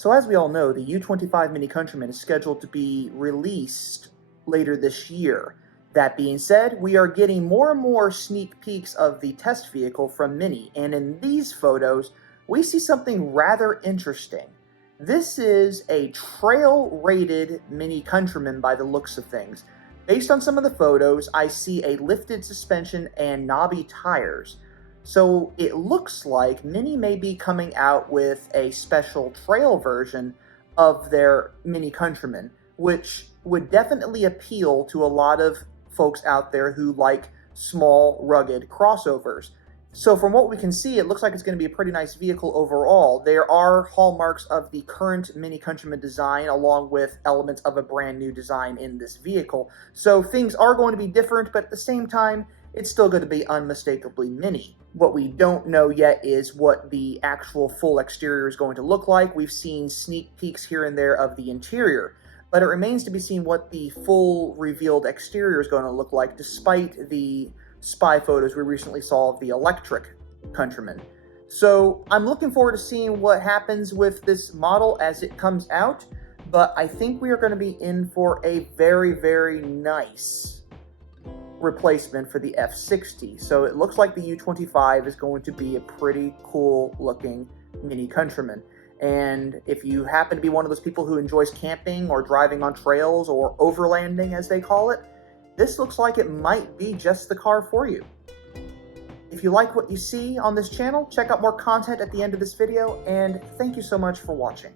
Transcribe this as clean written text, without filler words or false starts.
So as we all know, the U25 Mini Countryman is scheduled to be released later this year. That being said, we are getting more and more sneak peeks of the test vehicle from Mini, and in these photos, we see something rather interesting. This is a trail-rated Mini Countryman by the looks of things. Based on some of the photos, I see a lifted suspension and knobby tires. So it looks like Mini may be coming out with a special trail version of their Mini Countryman, which would definitely appeal to a lot of folks out there who like small, rugged crossovers. So from what we can see, it looks like it's going to be a pretty nice vehicle overall. There are hallmarks of the current Mini Countryman design, along with elements of a brand new design in this vehicle. So things are going to be different, but at the same time, it's still going to be unmistakably Mini. What we don't know yet is what the actual full exterior is going to look like. We've seen sneak peeks here and there of the interior, but it remains to be seen what the full revealed exterior is going to look like, despite the spy photos we recently saw of the electric Countryman. So I'm looking forward to seeing what happens with this model as it comes out, but I think we are going to be in for a very, very nice replacement for the F60. So it looks like the U25 is going to be a pretty cool looking Mini Countryman. And if you happen to be one of those people who enjoys camping or driving on trails or overlanding as they call it, this looks like it might be just the car for you. If you like what you see on this channel, check out more content at the end of this video, and thank you so much for watching.